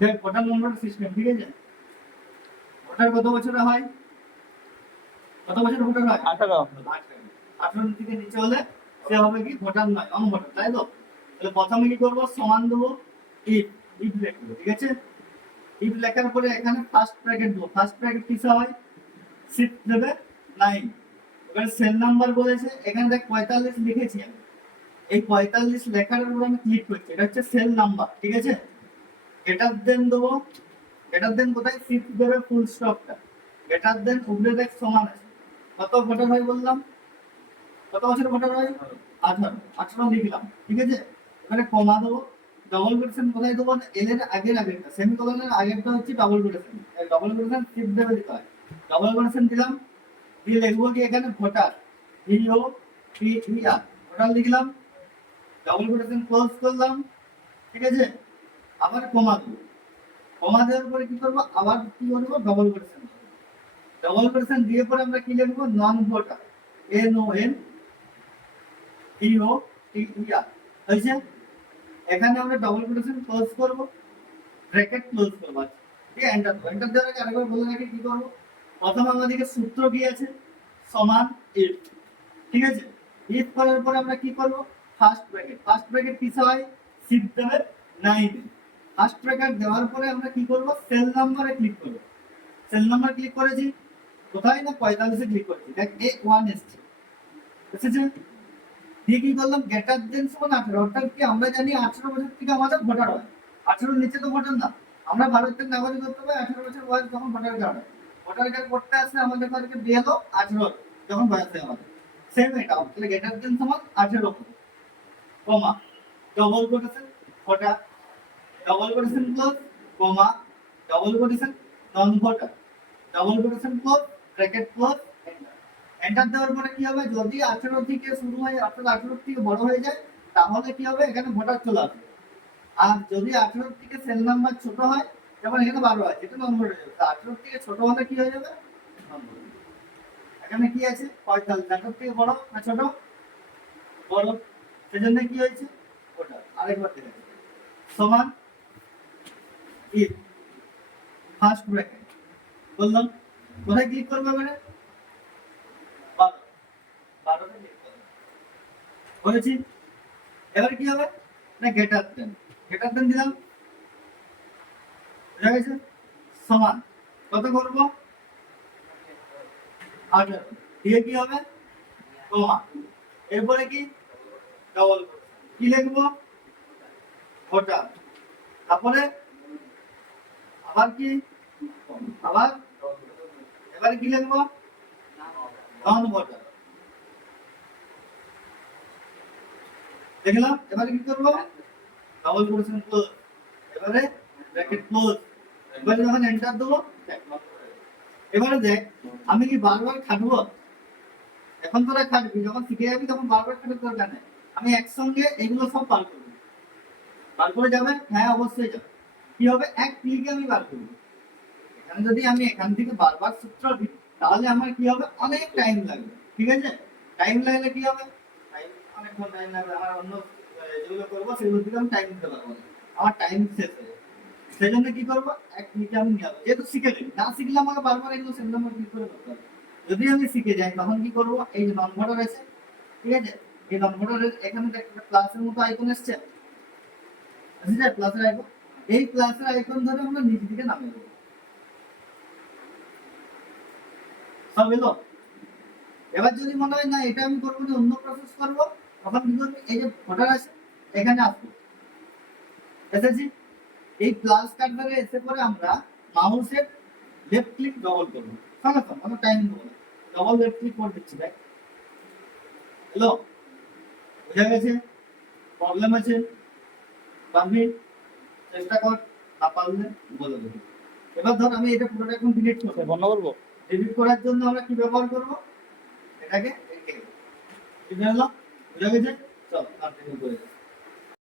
দেখ ভোটার নম্বর সিস্টেম, ঠিক আছে? ভোটার কত বছরে হয়? কত বছর ভোটার হয়? 18। 18 থেকে নিচে হলে সে হবে কি ভোটার নয়, নন ভোটার, তাই তো? তাহলে প্রথমে কি করব, সমান দেবো ইফ, ইফ লিখবো, ঠিক আছে? ইফ লেখার পরে এখানে ফার্স্ট ব্র্যাকেট দেবো। ফার্স্ট ব্র্যাকেট কিসে হয়? শিফট দেবে 9। ওখানে সেল নাম্বার বলেছে, এখানে দেখ 45 লিখেছি আমি। এই 45 লেখার উপর আমি ক্লিক করছি, এটা হচ্ছে সেল নাম্বার, ঠিক আছে? গ্রেটার দেন দেবো। গ্রেটার দেন কোথায়? শিফট দেবে ফুল স্টপটা। গ্রেটার দেন উপরে দেখ সমান আছে। কত ভোটার হয় বললাম? কত বছর ভোটার হয়? 18। 18 লিখলাম, ঠিক আছে? এখানে কমা দেবো। ডবল কোটেশন কোথায় দেবো? এল এর আগেরটা, সেমিকোলনের আগেরটা হচ্ছে ডবল কোটেশন। এই ডবল কোটেশন শিফট দেবে দিতে হয়। ডবল কোটেশন দিলাম, দিয়ে লিখবো কি এখানে ভোটার, ভিও পি ই আর, ভোটার লিখলাম। ডবল কোটেশন ক্লোজ করলাম, ঠিক আছে? আবার কমা দেবো। কমা দেওয়ার পরে কি করবো? আবার কি করবো? Double quotation. ডবল কোটেশন দিয়ে পরে আমরা কি লিখবো? Non voter, N O N T O T E R, হয়েছে? এখানে আমরা ডবল কোটেশন ক্লোজ করব, ব্র্যাকেট ক্লোজ করব। ঠিক আছে, এন্টার দেবো। এন্টার দেওয়ার আগে আরেকবার বলে রাখি কি করব। প্রথম আমাদেরকে সূত্র কি আছে? সমান ইফ, ঠিক আছে? ইফ করার পরে আমরা কি করব? First bracket. ফার্স্ট ব্র্যাকেট কিসে হয়? শিফট দেবে 9। ফার্স্ট ব্র্যাকেট দেওয়ার পরে আমরা কি করব? সেল নাম্বারে ক্লিক করব। সেল নাম্বার ক্লিক করেছি, কোথায় না 45 এ ক্লিক করেছি, দেখ A1 এসেছে, এসেছে? দিয়ে কি করলাম? গ্রেটার দেন সমান 18, অর্থাৎ কি আমরা জানি 18 বছর থেকে আমাদের ভোটার হয়। 18 নিচে তো ভোটার না। আমরা ভারতের নাগরিক হতে হবে 18 বছর বয়স যখন ভোটার কার্ড হয়। ভোটার কার্ড করতে আসলে আমাদের কাছে বিএলও 18 যখন বয়স হয় আমাদের। সেম এটা, তাহলে গ্রেটার দেন সমান 18 comma double quotation voter, double quotation close, comma double quotation non voter, double quotation close, bracket close, enter. Enter দেওয়ার পরে কি হবে? যদি 18 থেকে শুরু হয় অর্থাৎ 18 থেকে বড় হয়ে যায়, তাহলে কি হবে? এখানে ভোটার চলে আসবে। আর যদি 18 থেকে সেল নাম্বার ছোট হয়, যেমন এখানে 12 আছে, এটা নন ভোটার হয়ে যাবে। 18 থেকে ছোট হলে কি হয়ে যাবে? নন ভোটার। এখানে কি আছে? 45। 18 থেকে বড় না ছোট? বড়। সেজন্য কি হয়েছে? ভোটার। আরেকবার দেখে নিন। সমান ইফ ফার্স্ট ব্র্যাকেট বললাম, কোথায় ক্লিক করবে এবারে? 12। 12 তে ক্লিক করবে। হয়েছে? এবার কি হবে? না গ্রেটার দেন। গ্রেটার দেন দিলাম, বুঝা গেছে? সমান কত করব? 18। দিয়ে কি হবে? কমা। এরপরে কি? ডবল কি লিখবো? ভোটার। তারপরে আবার কি? আবার এবারে কি লিখবো? Non voter. দেখলাম, এবারে কি করব? ডবল কোটেশন ক্লোজ, এবারে ব্র্যাকেট ক্লোজ। এবারে যখন এন্টার দেবো, এবারে দেখ আমি কি বারবার খাটবো? এখন তোরা খাটবি, যখন শিখে যাবি তখন বারবার খাটার দরকার নেই। আমি একসঙ্গে এগুলো সব পার করবো। পার করে যাবে? হ্যাঁ অবশ্যই যাবে। কি হবে? এক ক্লিকে আমি বার করবো। এখানে যদি আমি এখান থেকে বারবার সূত্র দিই, তাহলে আমার কি হবে? অনেক টাইম লাগবে, ঠিক আছে? টাইম লাগলে কি হবে? টাইম অনেকক্ষণ টাইম লাগবে। আমার অন্য যেগুলো করবো সেগুলো থেকে আমি টাইম দিতে পারবো না, আমার টাইম শেষ হয়ে যাবে। সেই জন্য কি করবো? এক ক্লিকে আমি নিয়ে যাবো। যেহেতু শিখে নেই, না শিখলে আমাকে বারবার এগুলো সেল নাম্বার ক্লিক করে করতে হবে। যদি আমি শিখে যাই তখন কি করবো? এই যে নন ভোটার আছে, ঠিক আছে? এই নন ভোটারের এখানে একটা প্লাসের মতো আইকন এসছে, বুঝলে প্লাসের আইকন? এই প্লাসের আইকন ধরে আমরা নিচে দিকে নামিয়ে দেবো। সব এলো? এবার যদি মনে হয় না এটা আমি করবো না, অন্য প্রসেস করবো, তখন কি করবি? এই যে ভোটার আছে, এখানে আসবো, এসেছি। এই প্লাস কার্সারে এসে পরে আমরা মাউসের লেফট ক্লিক ডবল করবো, সঙ্গে সঙ্গে কোনো টাইম দেবো না, ডবল লেফট ক্লিক করে দিচ্ছি। দেখ এলো? বোঝা গেছে? প্রবলেম আছে? পারবি? চেষ্টা কর, না পারলে বলে দেবো। এবার ধর আমি এটা পুরোটা এখন ডিলিট করবো। বন্ধ করবো? ডিলিট করার জন্য আমরা কি ব্যবহার করবো? এটাকে একে। ঠিক আছে? বোঝা গেছে? চল কন্টিনিউ করে